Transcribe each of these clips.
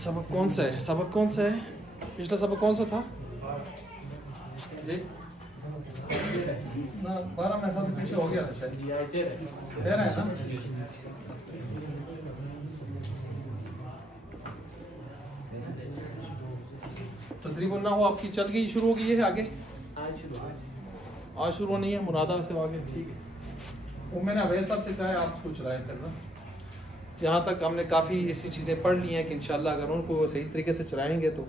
सबक कौन सा है? सबक कौन सा है? पिछला सबक कौन सा था जी? ना 12 मेरे ख्याल से पीछे हो गया था शायद। 13 है ना? तकरीबन ना हो आपकी चल गई, शुरू हो गई है आगे? आज शुरू नहीं है, मुरादा से आगे। ठीक है, वो मैंने अवैध साहब से कहा है आप उसको चलाएं करना। यहाँ तक हमने काफ़ी ऐसी चीज़ें पढ़ ली हैं कि इंशाल्लाह अगर उनको सही तरीके से चलाएंगे तो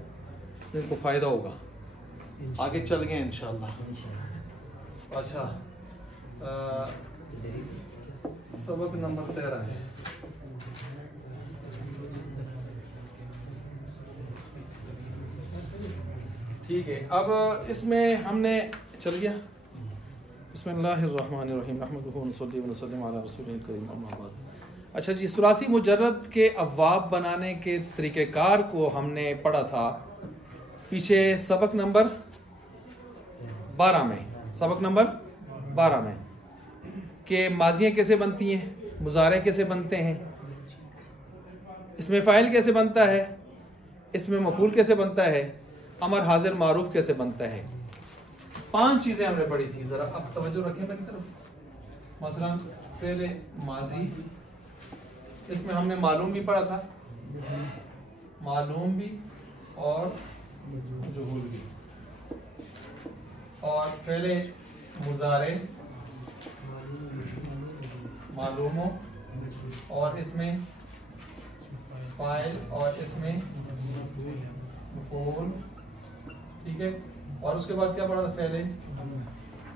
इनको फ़ायदा होगा, आगे चल गए इंशाल्लाह। अच्छा, सबक नंबर 13 है। ठीक है, अब इसमें हमने चल गया। बिस्मिल्लाहिर्रहमानिर्रहीम नहमदुहु व नसल्ली व नसल्लिमु अला रसूलिल करीम अम्मा बाद। अच्छा जी, सुलासी मुजर्रद के अब्वाब बनाने के तरीक़ेकार को हमने पढ़ा था पीछे सबक नंबर 12 में। सबक नंबर 12 में कि माज़ियाँ कैसे बनती हैं, मुज़ारे कैसे बनते हैं, इसमें फ़ाइल कैसे बनता है, इसमें मफ़ूल कैसे बनता है, अमर हाजिर मारूफ कैसे बनता है। 5 चीज़ें हमने पढ़ी थी। ज़रा अब तवज्जो रखें मेरी तरफ। मसलन फ़ेल माज़ी, इसमें हमने मालूम भी पढ़ा था, मालूम भी और मजहूल भी। और फ़ेल मुज़ारे मालूम हो और इसमें फ़ाइल और इसमें मफ़ूल। ठीक है, और उसके बाद क्या पढ़ा था? फ़ेल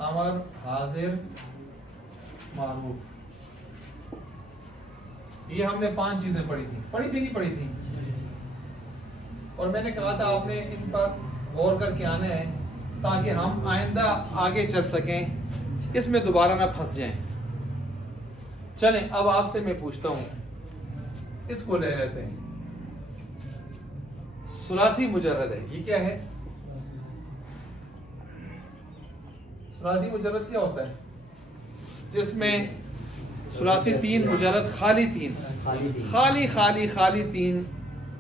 अमर हाजिर मारूफ। ये हमने 5 चीजें पढ़ी थी नहीं पढ़ी थी? और मैंने कहा था आपने इन पर गौर करके आना है ताकि हम आइंदा आगे चल सकें, इसमें दोबारा ना फंस जाएं। चलें, अब आपसे मैं पूछता हूं, इसको ले लेते हैं। सुलासी मुजर्रद है, ये क्या है? सुलासी मुजर्रद क्या होता है? जिसमें सुलासी 3 मुजर्रद खाली 3 खाली खाली खाली 3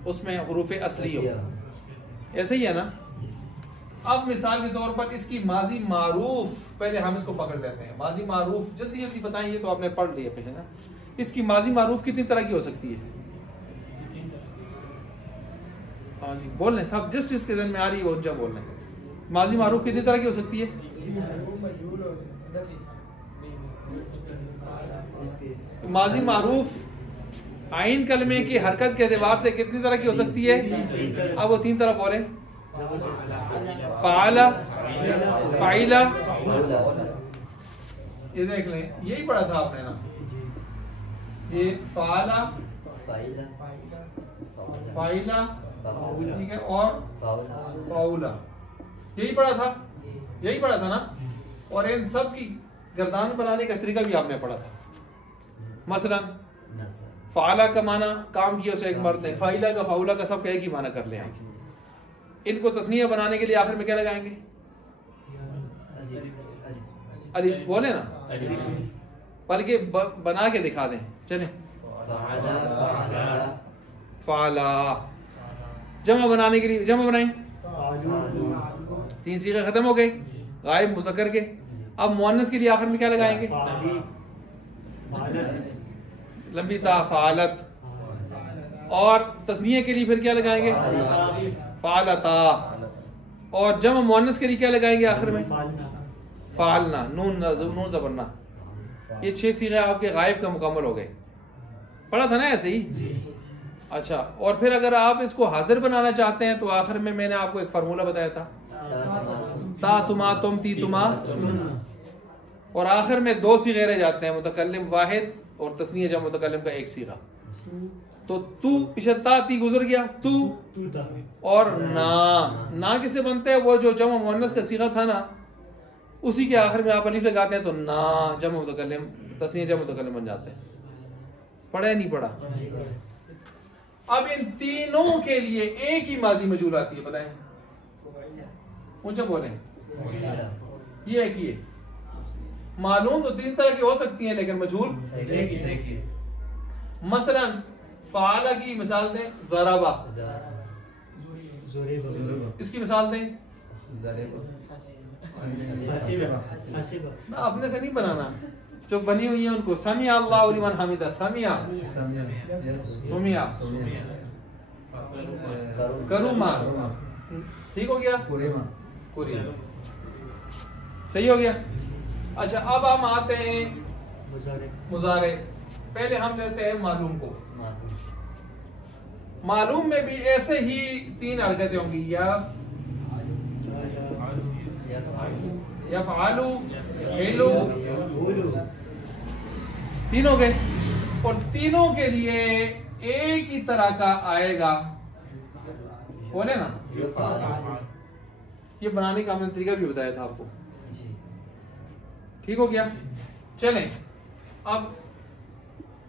उसमें हुरूफ असली हो, ऐसे ही है ना? अब मिसाल के तौर पर इसकी माजी मारूफ, पहले हम इसको पकड़ लेते हैं। माजी मारूफ जल्दी जल्दी बताएं, ये तो आपने पढ़ लिया पहले ना। इसकी माजी मारूफ कितनी तरह की हो सकती है? हाँ जी, बोल लें सब, जिस जिसके जहन में आ रही है वो जब बोल लें। माजी मारूफ कितनी तरह की हो सकती है? माजी मारूफ आइन कलमे की हरकत के एतबार से कितनी तरह की हो सकती है? अब वो 3 तरह बोले, फ़ाला, फ़ाइला। ये देख लें, यही पढ़ा था आपने ना, ये फ़ाला, फ़ाइला, ठीक है, और फ़ाउला, यही पढ़ा था ना। और इन सब की गर्दान बनाने का तरीका भी आपने पढ़ा था। मसलन फ़ाला का माना काम किया उसे एक मर्द ने, फ़ाइला का फ़ाउला का सब एक ही माना कर ले। इनको तस्नीया बनाने के लिए आखिर में क्या लगाएंगे? अलिफ बोले ना, बल्कि बना के दिखा दें। चलें, फ़ाला जमा बनाने के लिए जमा बनाएं। 3 सीगे खत्म हो गए गायब मुज़क्कर के। अब मुअन्नस के लिए आखिर में क्या लगाएंगे? लंबी ता फ़ालत। और तस्नीया के लिए फिर क्या लगाएंगे? फ़ालता। और जमा मुअन्नस के लिए क्या लगाएंगे आखिर में? फ़ालना, नून ज़बरना। ये 6 सीगे आपके गायब का मुकम्मल हो गए। पढ़ा था ना ऐसे ही? अच्छा, और फिर अगर आप इसको हाजिर बनाना चाहते हैं तो आखिर में मैंने आपको एक फार्मूला बताया था, ता तुमा तुम ती तुमा। और आखिर में 2 सीगे रह जाते हैं, मुतकल्लिम वाहिद और तस्नीया जमा मुतकल्लिम का 1 सीगा। तो तू पीछे ता ती गुजर गया, तू और ना किसे बनते हैं? वो जो जमा मुअन्नस का सीगा था ना, उसी के आखिर में आप अलिफ लगाते हैं तो ना जमा मुतकल्लिम तस्नीया जमा मुतकल्लिम बन जाते हैं। पढ़ा है नहीं पढ़ा? अब इन तीनों के लिए एक ही माजी मजूल आती है, बताएं ऊंचा बोलें। ये एक ही है। मालूम तो 3 तरह की हो सकती है लेकिन मजहूल एक ही। मसलन फ़ाला की मिसाल दें, ज़रबा। इसकी मिसाल दें, ना अपने से नहीं बनाना, जो बनी हुई है उनको। समिया अल्लाहु लिमन हमिदा, समिया, सुमिया, करूमा, ठीक हो गया, कुरिमा, सही हो गया। अच्छा, अब हम आते हैं मुजारे। पहले हम लेते हैं मालूम को। मालूम में भी ऐसे ही 3 हरकतें होंगी, यफ़अलु, यफ़अलु, 3 हो गए। और तीनों के लिए एक ही तरह का आएगा, बोले ना। ये बनाने का हमने तरीका भी बताया था आपको, ठीक हो गया। चलें अब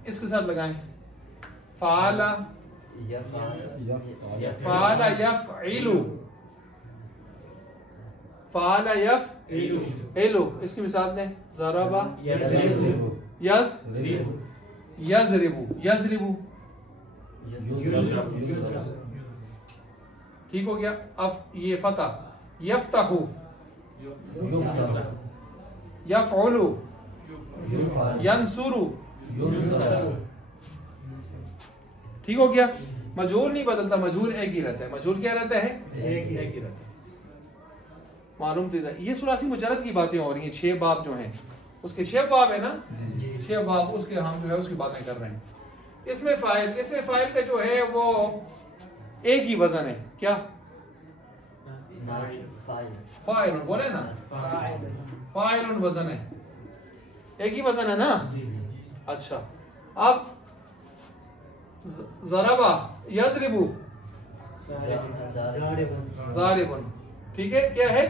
इसके साथ लगाएं, फ़अला, फ़अला यफ़अलु, फ़अला यफ़अलु। इसकी मिसाल दें, ज़रबा, यज़रिबु, यज़रिबु, ठीक हो गया। अब ये फतह, यफ्तहु, यफ़अलु, यंसुरु, ठीक हो गया। मजहूल नहीं बदलता, मजहूल एक ही रहता है। मजहूल क्या रहता है? एक ही रहता है। मालूम था ये सुलासी मुजरद की बातें हो रही हैं। 6 बाब जो हैं, उसके 6 बाब है ना, 6 बाब, उसके हम जो है उसकी बातें कर रहे हैं। इसमें फाइल का जो है वो एक ही वजन है, क्या? फाइल, बोले ना, फाइल वजन है, एक ही वजन है ना। अच्छा, अब ज़रबा, यज़रिबु, ज़ारिबुन, ठीक है, क्या है?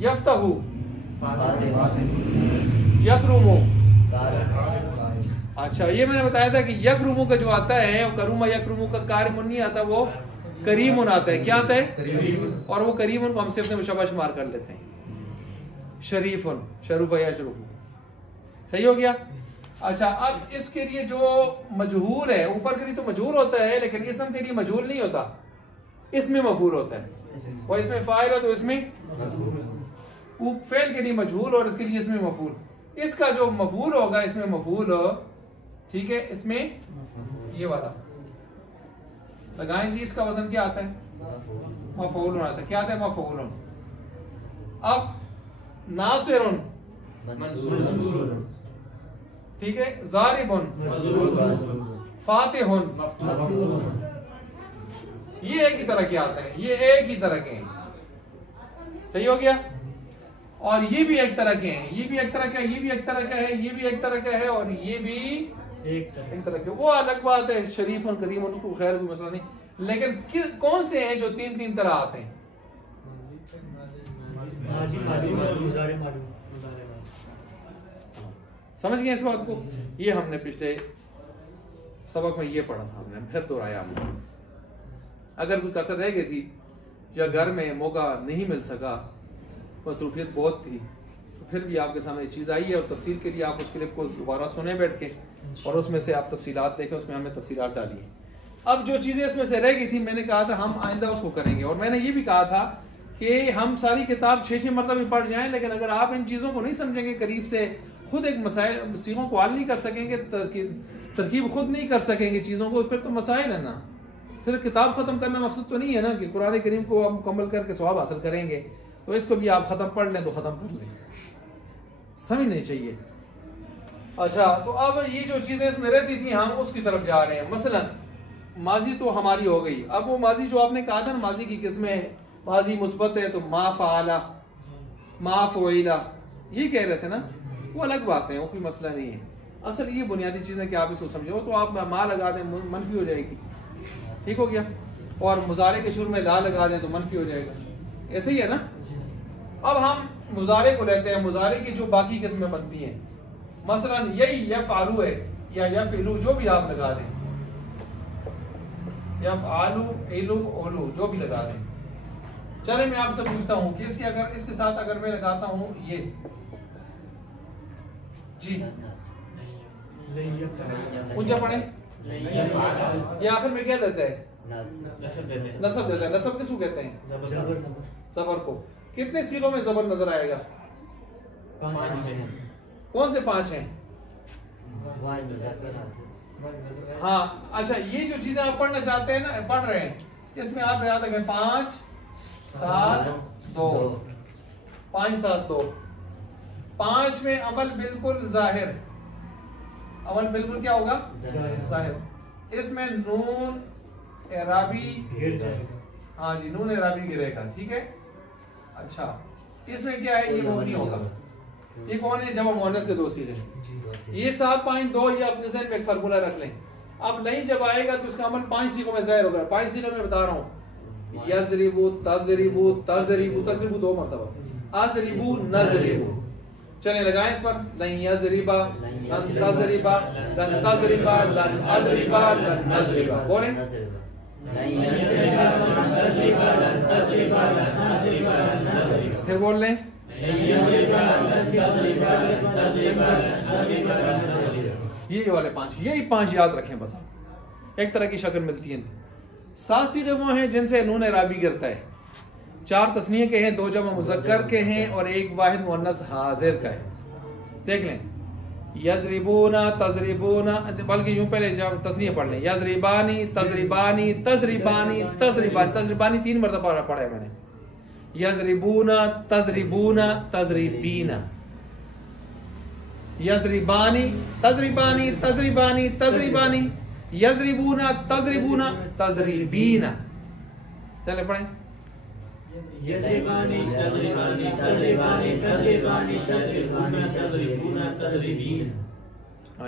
यफ्तहु, यकरुमु। अच्छा, ये मैंने बताया था कि यकरुमु का जो आता है, करुमा यकरुमु का कारिमुन नहीं आता, वो करीमुन आता है। क्या आता है? करीमुन। और वो करीमुन को हम सिर्फ मुशब्बह शुमार कर लेते हैं। शरीफुन, शरूफ या शरूफ, सही हो गया। अच्छा, अब इसके लिए जो मजहूल है, ऊपर के लिए तो मजहूल होता है, लेकिन इसम के लिए मजहूल नहीं होता, इसमें मफूल होता है। और इसमें फाइल है तो इसमें फेल के लिए मजहूल और इसके लिए इसमें मफूल। इसका जो मफूल होगा इसमें मफूल, ठीक है, इसमें ये वाला लगाएं जी। इसका वजन क्या आता है? मफऊल आता है। क्या आता है? मफऊल। अब नासिरुन, ठीक है, ज़ारिबुन, फातिहुन, ये एक ही तरह के आते हैं, ये एक ही तरह के हैं, सही हो गया। और ये भी एक तरह के हैं, ये भी एक तरह का है, ये भी एक तरह का है, ये भी एक तरह का है, और ये भी एक तरह के। वो अलग बात है, शरीफ और करीम, उनको खैर कोई मसला नहीं, लेकिन कौन से हैं जो 3 तरह आते हैं? समझ गए इस बात को? ये हमने पिछले सबक में ये पढ़ा था, हमने फिर दोहराया हमने। अगर कोई कसर रह गई थी या घर में मौका नहीं मिल सका, मसरूफियत बहुत थी, तो फिर भी आपके सामने चीज़ आई है और तफसील के लिए आप उस क्लिप को दोबारा सुने बैठ के, और उसमें से आप तफसीलात देखें, उसमें हमने तफसीलात डाली है। अब जो चीज़ें इसमें से रह गई थी, मैंने कहा था हम आइंदा उसको करेंगे, और मैंने ये भी कहा था कि हम सारी किताब 6 मरतबा पढ़ जाएं, लेकिन अगर आप इन चीज़ों को नहीं समझेंगे करीब से, खुद एक मसाइल सीखों को हल नहीं कर सकेंगे, तरकीब खुद नहीं कर सकेंगे चीज़ों को, फिर तो मसाइल है ना। फिर किताब ख़त्म करना मकसद तो नहीं है ना कि कुरान करीम को आप मुकम्मल करके सवाब हासिल करेंगे, तो इसको भी आप ख़त्म पढ़ लें तो ख़त्म कर लें, समझनी चाहिए। अच्छा, तो अब ये जो चीज़ें इसमें रहती थी, हम उसकी तरफ जा रहे हैं। मसलन माजी तो हमारी हो गई। अब वो माजी जो आपने कहा था ना, माजी की किस्में, माजी मुस्बत है तो मा फ़अला, मा फ़ुइला, ये कह रहे थे ना, वो अलग बात है, वो कोई मसला नहीं है। असल ये बुनियादी चीज़ें कि आप इसको समझो, तो आप मा लगा दें मनफी हो जाएगी, ठीक हो गया, और मुजारे के शुरू में ला लगा दें तो मनफी हो जाएगा, ऐसे ही है ना। अब हम मुजारे को लेते हैं, मुजारे की जो बाकी किस्में बनती हैं, मसलन यही यफ़अलु है या यफ़इलु, जो भी आप लगा दें, यफ़अलु, इलु, उलु, जो भी लगा दें। चले मैं आपसे पूछता हूँ कि इसके अगर इसके साथ अगर मैं लगाता हूँ ये जी, ऊंचा पढ़े, ये आखिर में क्या देता है? नसब देता है। नसब किसको कहते हैं? जबर को। कितने सीगों में जबर नजर आएगा? 5। कौन से 5 हैं? हाँ अच्छा, ये जो चीजें आप पढ़ना चाहते हैं ना, पढ़ रहे हैं, इसमें आप याद रखें 5 7 2 5 7 2। 5 में अमल बिल्कुल जाहिर, अमल बिल्कुल क्या होगा? जाहिर। इसमें नून एराबी गिर जाएगा। हाँ जी, नून एराबी गिरेगा, ठीक है। अच्छा, इसमें क्या है? ये मबनी होगा। ये कौन है? जमा मुअन्नस के 2 सीगे। ये 7.2, ये अपने ज़हन में एक फार्मूला रख लें। अब नहीं जब आएगा तो इसका अमल 5 सीगों में जाहिर होगा। 5 सीगों में बता रहा हूँ, यज़रिबु तज़रिबु तज़रिबु, तज़रिबु 2 मरतबा, अज़रिबु नज़रिबु। चलें लगाएं इस पर। लन यज़रिबा लन तज़रिबा लन तज़रिबा लन अज़रिबा लन नज़रिबा। बोलें। फिर बोल लें। ये वाले 5, यही 5 याद रखें बस। आप एक तरह की शक्ल मिलती है। 7 सीगे वो हैं जिनसे नून एराबी गिरता है। 4 तस्नीये के हैं, 2 जमा मुज़क्कर के हैं और 1 वाहिद मुअन्नस हाजिर का है। देख लें, यज़रिबूना तज़रिबूना, बल्कि यूं पहले जब तस्नीये पढ़ लें, यज़रिबानी तज़रिबानी तज़रिबानी तज़रिबानी, तज़रिबानी 3 मरतबा पढ़ा है मैंने। यज़रिबूना तज़रिबूना तज़रिबीना, यज़रिबानी तज़रिबानी तज़रिबानी तज़रिबानी, यज़रिबूना तज़रिबूना तज़रिबीना। चले पढ़ें। यज़रिबानी तज़रिबानी तज़रिबानी तज़रिबानी तज़रिबूना तज़रिबूना तज़रिबीना।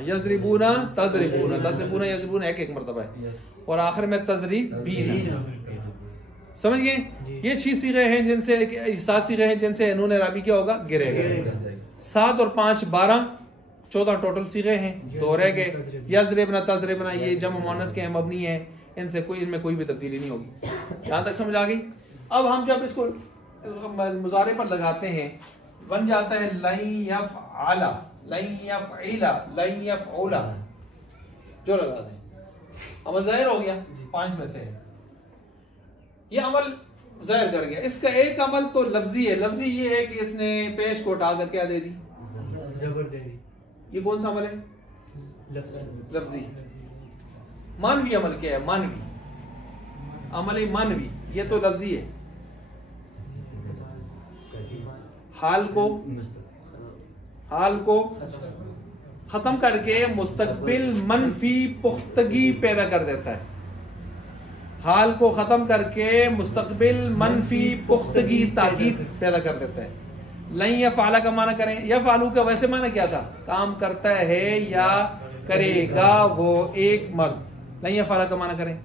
यज़रिबूना तज़रिबूना तज़रिबूना यज़रिबूना एक मरतबा है और आखिर में तज़रिबीना। समझ गए? ये 6 सीगे हैं जिनसे 7 सीगे हैं जिनसे नून एराबी क्या होगा? गिरेगा। 7 और 5 12, 14 टोटल सीगे हैं, 2 रह गए। यज़रिबना तज़रिबना ये जमा मुअन्नस के हैं, मबनी है, इनसे कोई, इनमें कोई भी तब्दीली नहीं होगी। यहाँ तक समझ आ गई? अब हम जब इसको मुज़ारे पर लगाते हैं, बन जाता है लन यफ़अला लन यफ़इला लन यफ़उला। जो लगा दें, अमल जाहिर हो गया। 5 में से ये अमल जाहिर कर गया। इसका एक अमल तो लफ्जी है। लफ्जी ये है कि इसने पेश को उठाकर क्या दे दी? जबर दे दी। ये कौन सा अमल है? लफ्जी। मानवी अमल क्या है? मानवी अमल मानवी, ये तो लफ्जी है। हाल को खत्म करके मुस्तकबिल मनफी पुख्तगी पैदा कर देता है। हाल को खत्म करके मुस्तकबिल मनफी पुख्तगी ताकीद पैदा कर देता है। लन यफ़अला का माना करें। यफ़अलू का वैसे माना क्या था? काम करता है या करेगा वो एक मर्द। लन यफ़अला का माना करें,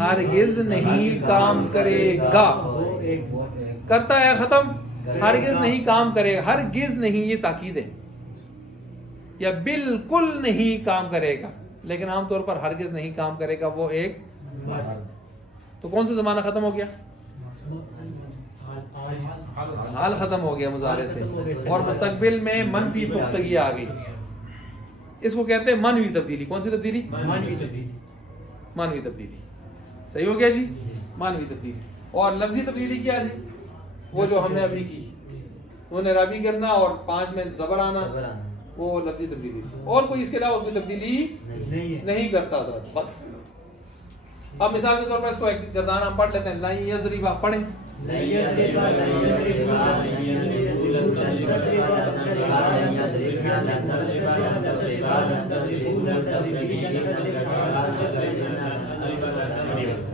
हरगिज नहीं काम करेगा। करता है खत्म, हरगिज नहीं काम करेगा। हरगिज नहीं ये ताकीद है, या बिल्कुल नहीं काम करेगा, लेकिन आमतौर पर हरगिज नहीं काम करेगा वो एक मर्द। तो कौन सा जमाना खत्म हो गया? हाल खत्म हो गया मुजारे से, और मुस्तकबिल में मनफी पुख्तगी आ गई। इसको कहते हैं मानवी तब्दीली। कौन सी तब्दीली? मानवी तब्दीली। सही हो गया जी, मानवी तब्दीली। और लफ्जी तब्दीली क्या थी? वो जो हमने अभी की, नून एराबी करना और 5 में जबर आना, वो लफ्जी तब्दीली थी। और कोई इसके अलावा कोई तब्दीली नहीं करता हज़रत, बस। अब मिसाल के तौर पर इसको एक गर्दान हम पढ़ लेते हैं। लन यज़रिबा पढ़ें।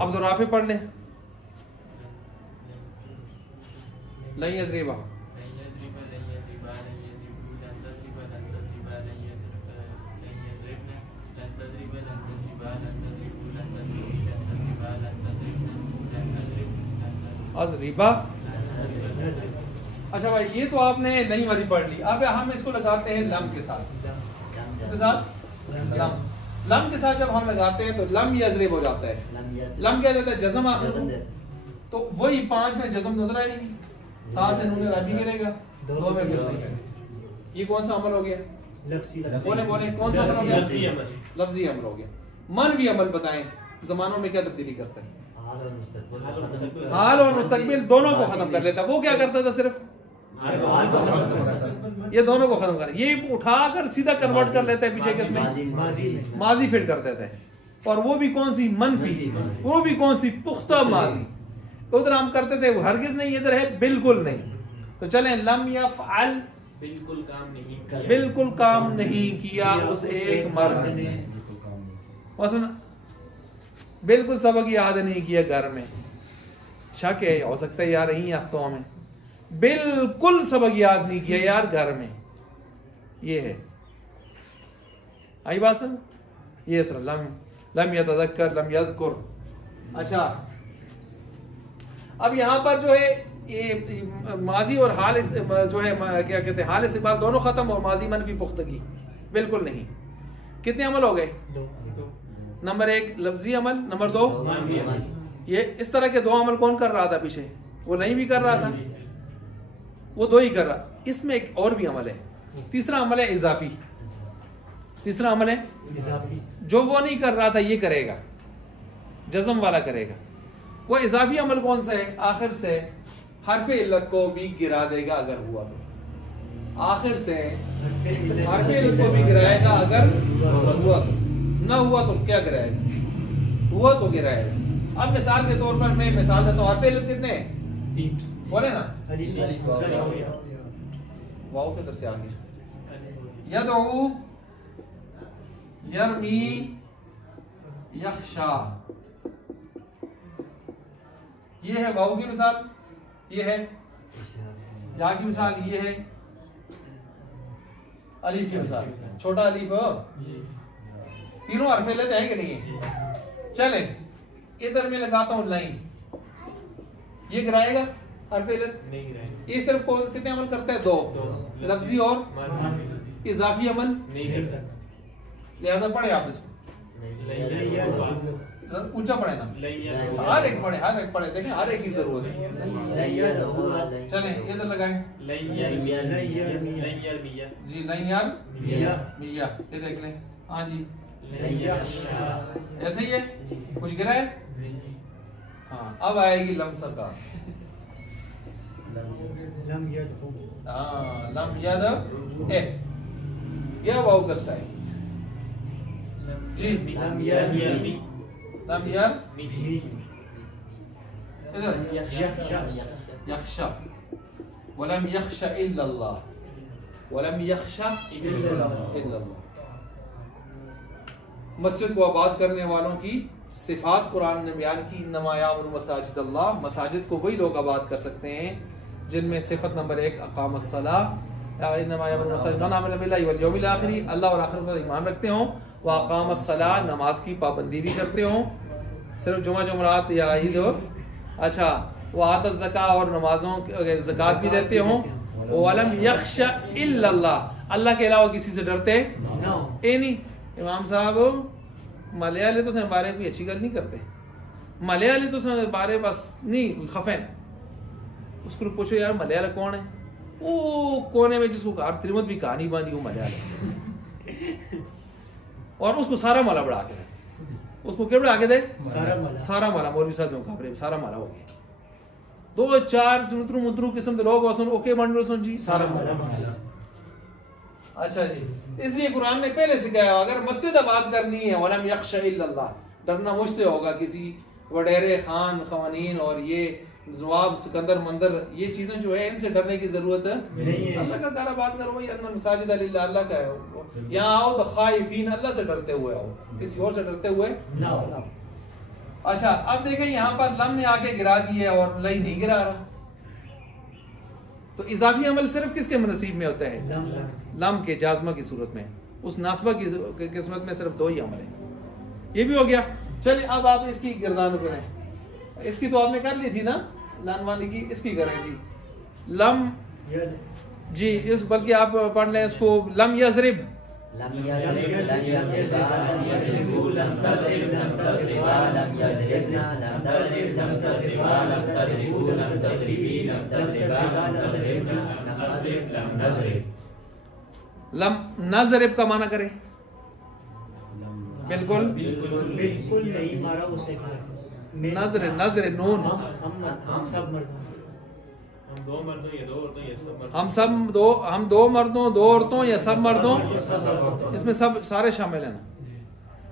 अब दुराफे पढ़ लें। लन यज़रिबा अज़रिबा। अच्छा भाई, ये तो आपने नई वाली पढ़ ली। अब हम इसको लगाते हैं लम के साथ। लम के साथ जब हम लगाते हैं तो लम यज़रिब हो जाता है। लम क्या देता है? जज़म आखिर। तो वही 5 में जज़म नजर आएगी, 7 से नून एराबी गिरेगा, 2 में कुछ नहीं। ये कौन सा अमल हो गया? बोले कौन सा अमल हो गया? लफ्जी अमल हो गया। मनवी अमल बताएं, जमानों में क्या तब्दीली करता है? हाल और मुस्तकबिल दोनों को खत्म कर लेता है। वो क्या करता था? सिर्फ ये दोनों को खत्म कर, ये उठाकर सीधा कन्वर्ट कर लेता है पीछे किसमें? माजी फिट कर देता है। और वो भी कौन सी? मनफी। वो भी कौन सी? पुख्ता माजी। उधर हम करते थे, वो हरगिज नहीं, इधर है बिल्कुल नहीं। तो चलें, लम यफ़अल, बिल्कुल काम नहीं किया उस एक मर्द ने। मसलन बिल्कुल सबक याद नहीं किया घर में, शक है, हो सकता है यार यही हफ्तों में बिल्कुल सबक याद नहीं किया यार घर में, ये है। आई बात समझ? ये सर लम यतज़क्कर, लम यज़कुर। अच्छा, अब यहां पर जो है ये माजी और हाल जो है क्या कहते हैं, हाल इस्तिक़बाल दोनों खत्म और माजी मनफी पुख्तगी बिल्कुल नहीं। कितने अमल हो गए? नंबर 1 लफ्जी अमल, नंबर 2 ये इस तरह के 2 अमल कौन कर रहा था पीछे? वो नहीं भी कर रहा था, वो 2 ही कर रहा। इसमें एक और भी अमल है, तीसरा अमल है इजाफी। तीसरा अमल है इजाफी, जो वो नहीं कर रहा था ये करेगा, जज़म वाला करेगा। वो इजाफी अमल कौन सा है? आखिर से हरफे इल्लत को भी गिरा देगा अगर हुआ तो। आखिर से हरफे इल्लत को भी गिराएगा अगर हुआ तो, ना हुआ तो क्या गिराएगा? हुआ तो गिराएगा। अब मिसाल के तौर पर मैं मिसाल देता हूँ, हरफे इल्लत कितने हैं? बोले ना, वाओ किधर से आ गया? यदऊ, यरमी, यख्शा। ये है वाऊ की मिसाल, ये है या की मिसाल, ये है अलीफ की मिसाल। छोटा अलीफ हो, तीनों हरफे लेते हैं कि नहीं है? चले इधर मैं लगाता हूं लाइन, ये गिराएगा हरफे लेते? नहीं गिराएगा। ये सिर्फ कौन कितने अमल करता है? 2 लफ्जी और इजाफी अमल नहीं करता। लिहाजा पढ़े आप इसको, ऊंचा पढ़े ना, हर एक पढ़े, हर एक पढ़े, देखें हर एक की जरूरत है। चलें इधर लगाएं जी, लैयार मिया, ये देख लें। हाँ जी, ऐसे ही है, कुछ गिरा है? हाँ, अब आएगी लम सरकार। हाँ, लम यद ए, यह वाऊ का स्टाइल जी। लम यार इधर यख्शा, वलम यख्शा इल्लल्लाह, वलम यख्शा इल्लल्लाह। मस्जिद को आबाद करने वालों की सिफात कुरान ने बयान की। इन्नमा यामुरु मसाजिदल्लाह, मसाजिद को वही लोग आबाद कर सकते हैं जिनमें सिफत नंबर 1 अक़ामस्सलाह, इन्नमा यामुरु मसाजिद मन आमना बिल्लाहि वल यौमिल आखिर, अल्लाह और आखिरत पर ईमान रखते हों, व अक़ामस्सलाह, नमाज की पाबंदी भी करते हों, सिर्फ जुमा जुमरात या ईद हो। अच्छा, व आतज़ ज़का, और नमाजों ज़कात भी देते हों। वलम यख्शा इल्लल्लाह, अल्लाह के अलावा किसी से डरते नहीं। इमाम साहब मलयाली तो बारे कोई अच्छी गल नहीं करते, मलयाली तो बारे बस नहीं खफेन। उसको पूछो यार मलयाला कौन है? वो कोने में जिसको त्रिमत भी कहानी बांधी, वो मलयाला। और उसको सारा माला बढ़ा के दे, उसको क्या बढ़ा के दे? सारा माला। मौलवी साहब मुकाबले सारा माला हो गया। 2-4 जुतरू मुतरू किस्म के लोग ओके मंडल सुन जी, सारा माला। अच्छा जी, इसलिए कुरान ने पहले सिखाया अगर मस्जिद आबाद करनी है, वलम यख्शा इल्लल्लाह, डरना मुझसे होगा, किसी वडेरे खान खवानीन और ये नवाब सिकंदर मंदर, ये चीजें जो है इनसे डरने की जरूरत नहीं है। अल्लाह का घर आबाद करो भाई, अन्ना मसाजिद लिल्लाह, अल्लाह का है। यहाँ आओ तो खाइफीन, अल्लाह से डरते हुए आओ, किसी और से डरते हुए ना आओ। अच्छा, अब देखें यहाँ पर लम ने आके गिरा दिए और लई नहीं गिरा रहा, तो इजाफी अमल सिर्फ किसके नसीब में होता है? लम के, जाज़मा की सूरत में। उस नासबा की किस्मत में सिर्फ 2 ही अमल है। ये भी हो गया। चलिए अब आप इसकी गिरदान करें। इसकी तो आपने कर ली थी ना, लान वाली की, इसकी करें जी। लम जी, इस बल्कि आप पढ़ लें इसको, लम यज़रिब, लम यज़रिब, लम यज़रिबा, लम यज़रिबू, लम तज़रिब, लम तज़रिबा, लम यज़रिबना, लम तज़रिब, लम तज़रिबा, लम तज़रिबू, लम तज़रिबी, लम तज़रिबा, लम तज़रिबना, लम नज़रिब, लम नज़रिब। लम नज़रिब का माना करें बिल्कुल बिल्कुल नहीं मारा उसे। नजर नजर नून हम सब मर्द, हम दो मर्दों या दो औरतों या सब मर्दों, हम दो मर्दों दो औरतों या सब मर्दों, इसमें सब सारे शामिल हैं ना।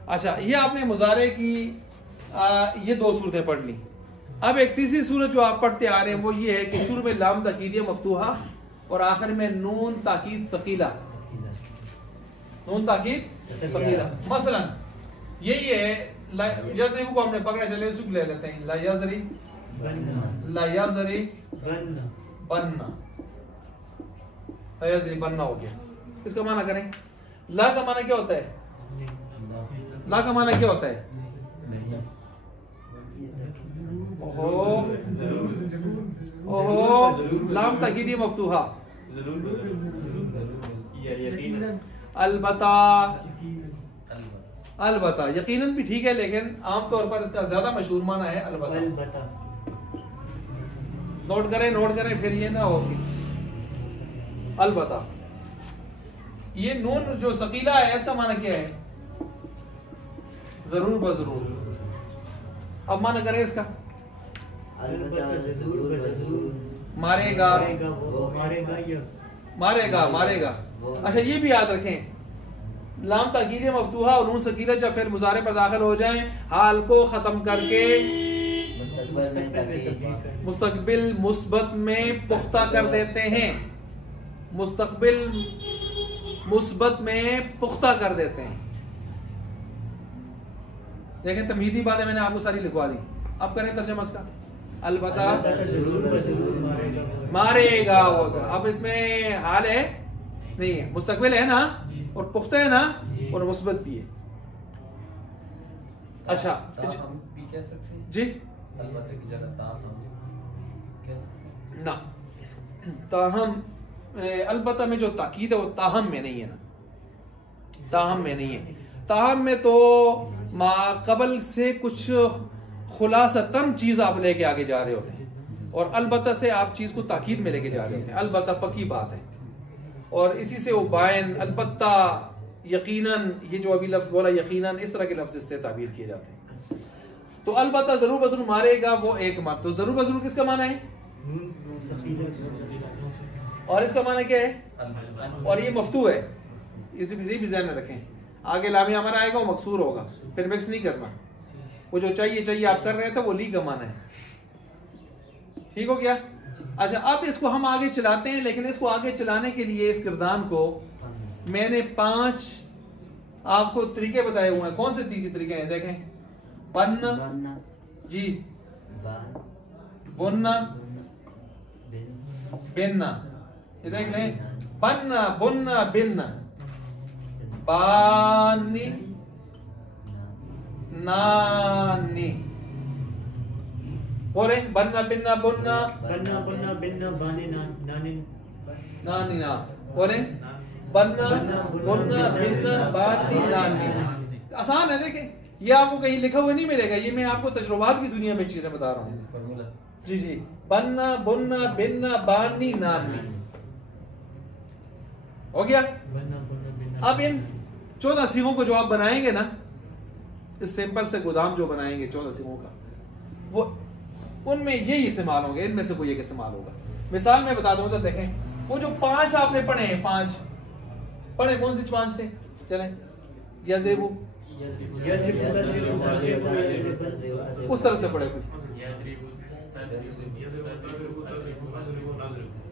अच्छा, ये आपने मुजारे की ये दो सूरतें पढ़ ली। अब एक तीसरी सूरत जो आप पढ़ते आ रहे हैं वो ये है कि शुरू में लाम ताकीदिया मफ्तूहा और आखिर में नून ताकीद सकीला, नून ताकीद सकीला। मसलन यही है, यज़री को हमने पकड़ा, चले उसको ले लेते हैं। ला यज़री ला यज़री बनना, ला यज़री बनना हो गया। इसका माना करें, ला का माना क्या होता है? ला का माना क्या होता है? ओहो ओहो, लाम ताकीदी मफ्तूहा, अलबत्ता अलबत्ता, यकीनन भी ठीक है, लेकिन आमतौर पर इसका ज्यादा मशहूर माना है अलबत्ता। नोट करें फिर ये ना हो कि अलबत्ता। ये नून जो सकीला है इसका माना क्या है? जरूर बजरूर। अब माना करें इसका, मारेगा मारेगा मारेगा। अच्छा, ये भी याद रखें, लाम ताकीद मफ्तूहा और नून सकीला जब फिर मुजारे पर दाखिल हो जाएं, हाल को खत्म करके मुस्तकबिल मुस्बत में पुख्ता कर देते हैं। मुस्तकबिल मुस्बत में पुख्ता कर देते हैं। देखें, तमहीदी बातें मैंने आपको सारी लिखवा दी। अब करें तर्जुमा इसका। अलबत्ता मारेगा होगा। अब इसमें हाल है नहीं है, मुस्तकबिल है ना, और पुख्ता है ना, और मुस्बत भी है। अच्छा, हम भी कह सकते हैं जी अलबत्ता की जगह ताहम कह सकते हैं ना। ताहम अलबत्ता में जो ताकीद है वो ताहम में नहीं है ना, ताहम में नहीं है। ताहम में तो माक़बल से कुछ खुलासतन चीज आप लेके आगे जा रहे होते हैं, और अलबत्ता से आप चीज को ताकीद में लेके जा रहे होते हैं। अलबत्ता पक्की बात है, और इसी से वो बायन, अलबत्ता, यकीनन, ये जो अभी लफ्ज बोला यकीनन, इस तरह के लफ्ज इससे ताबीर किए जाते हैं। तो अलबत्ता जरूर बजरूर मारेगा वो एक मर्द। तो जरूर बजरूर किसका माना है? और इसका माना क्या है? और ये मफ्तू है, इसे भी ध्यान में रखें। आगे लामी हमारा आएगा वो मकसूर होगा, फिर मिक्स नहीं करना। वो जो चाहिए आप कर रहे थे वो ली का माना है। ठीक हो गया? अच्छा, अब इसको हम आगे चलाते हैं, लेकिन इसको आगे चलाने के लिए इस किरदान को मैंने 5 आपको तरीके बताए हुए हैं। कौन से तरीके हैं? देखें, बन्ना जी, बुन्ना, बिन्ना, ये देख लें, बन्ना बुन्ना बिन्ना, बानी नानी। बोले बन्ना बिन्ना बुन्ना बिन्ना बानी नानी नानी ना। बोले बन्ना बुन्ना बिन्ना बानी नानी। आसान है, देखें, ये आपको कहीं लिखा हुआ नहीं मिलेगा, ये मैं आपको तजुर्बात की दुनिया में चीजें बता रहा हूँ। फॉर्मूला जी जी, बन्ना बुन्ना बिन्ना बानी नानी हो गया। अब इन 14 सीखों को जो आप बनाएंगे ना, इस सिंपल से गोदाम जो बनाएंगे 14 सीखों का, वो उनमें यही इस्तेमाल होंगे, इनमें से कोई एक इस्तेमाल होगा। मिसाल में बता दूं तो देखें, वो जो 5 आपने पढ़े हैं, 5 पढ़े, कौन से 5 थे? चलें, यज़रिबु, उस तरफ से पढ़े कुछ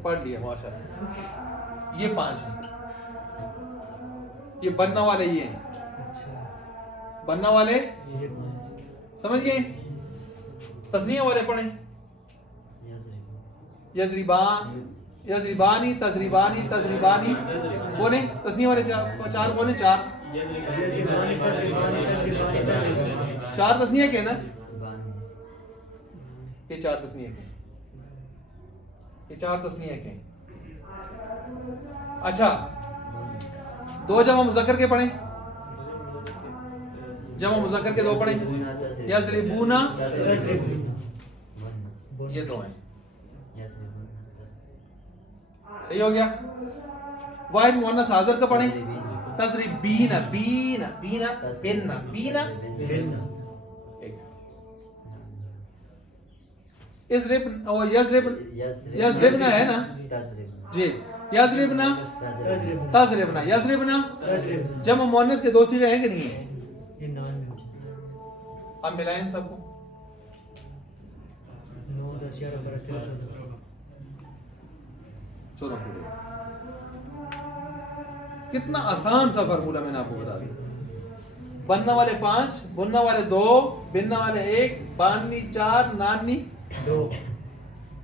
पढ़ लिया, माशाअल्लाह। ये 5 हैं, ये बनना वाले ये हैं, बनना वाले समझ गए। तस्नीया वाले पढ़े, यज़रिबानी तज़रिबानी तज़रिबानी। बोले तस्नीया वाले 4 बोले, 4 तस्नीया के ना, ये 4 तस्नीया के, ये 4 तस्नीया के। अच्छा, 2 जमा मुज़क्कर के पढ़े, जमा मुज़क्कर के 2 पढ़े, यज़रिबूना, ये 2 हैं, सही हो गया। वाहिद मुअन्नस हाज़िर का पढ़े, तजरिबीना बीना बीना बिन्ना बीना इजरिब और यजरिबना है ना जी, यजरिबना तजरिबना यजरिबना जम मुअन्नस के दो सीगे हैं कि नहीं है? ये नान में अब मिलाएं सबको 9 10 11 12 13 14 पूरे। कितना आसान सा फार्मूला मैंने आपको बता दिया। बनना वाले 5, बुनना वाले 2, बिनना वाले 1, बाननी 4, नानी 2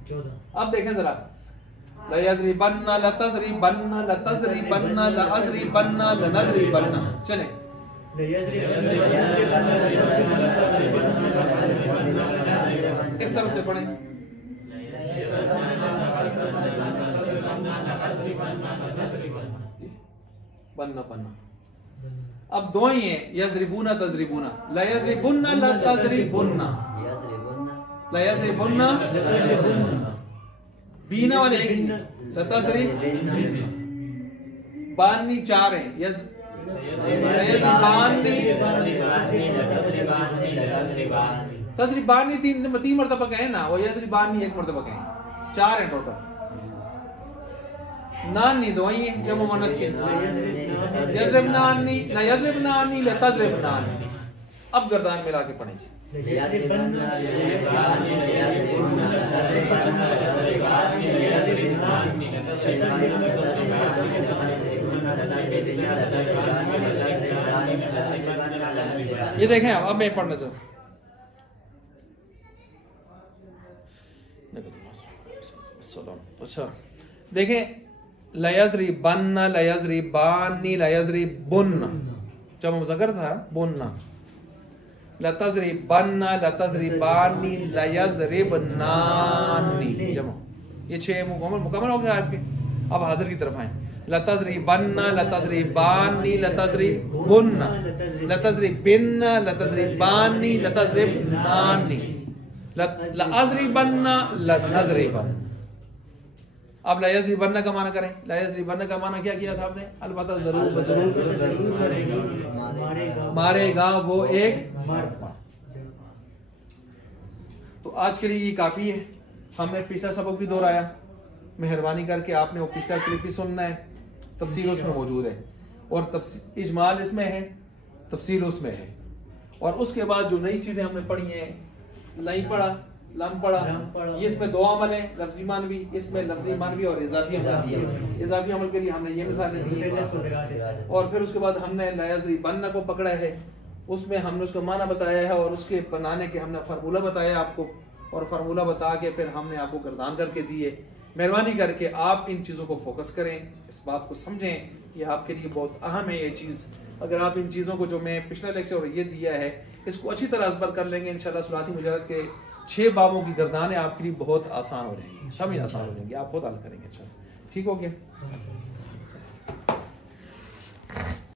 14। अब देखें जरा, लयज़रिबन्ना लतज़रिबन्ना लतज़रिबन्ना लअज़रिबन्ना लनज़रिबन्ना। चले इस तरफ से पढ़ें। बन्ना बन्ना अब दो ही हैं, यज़रिबूना तज़रिबूना, लयज़रिबुन्ना लतज़रिबुन्ना लयज़रिबुन्ना बीना वाले एक लतज़रिब बानी 4 हैं, तज़रिबानी 3 मरतबा कहें ना, वो यज़रिबानी 1 मरतबा कहें, 4 हैं टोटल। नानी 2 ही हैं जब मुअन्नस के, यज़रिबनानी ला यज़रिबनानी ला तज़रिबनानी। अब गर्दान मिला के पढ़ें। ये देखें अब मैं पढ़ना चाहूँ। अच्छा देखें, लयज़रिबन्ना लयज़रिबानी लयज़रिबुन्ना जब मुज़क्कर था बुन्ना, लतज़रिबन्ना लतज़रिबानी लयज़रिबनानी जमा। ये 6 मुकम्मल हो गया आपके। अब हाजिर की तरफ आए। लतज़रिबन्ना लतज़रिबानी लतज़रिबुन्ना लतज़रिबिन्ना लतज़रिबानी लतज़रिबनानी लअज़रिबन्ना लनज़रिबन। अब लयज़रिबन्ना का माना करें। लयज़रिबन्ना का माना क्या किया था आपने? अलबत्ता जरूर मारेगा वो एक मर्द। तो आज के लिए ये काफी है। हमने पिछला सबक भी दोहराया। मेहरबानी करके आपने वो पिछला क्लिप भी सुनना है। तफसीर उसमें मौजूद है और इजमाल इसमें है, तफसीर उसमें है। और उसके बाद जो नई चीजें हमने पढ़ी हैं, नहीं पढ़ा लम पढ़ा, ये इसमें 2 अमल हैं, लफ्जी मानवी, इसमें लफ्जी मानवी और इजाफी अमल। इजाफी अमल के लिए हमने ये मिसालें दी हैं। और फिर उसके बाद हमने लयज़रिबन्ना को पकड़ा है, उसमें हमने उसका माना बताया है और उसके बनाने के हमने फार्मूला बताया आपको, और फार्मूला बता के फिर हमने आपको गर्दान करके दिए। मेहरबानी करके आप इन चीज़ों को फोकस करें, इस बात को समझें, ये आपके लिए बहुत अहम है। ये चीज़ अगर आप इन चीज़ों को जो मैं पिछला लेक्चर और ये दिया है इसको अच्छी तरह असबर कर लेंगे, इंशाल्लाह सुलासी मुजाहिद के 6 बाबों की गर्दानें आपके लिए बहुत आसान हो जाएंगी, समझ आसान हो जाएंगी, आप खुद हल करेंगे। अच्छा ठीक हो गया।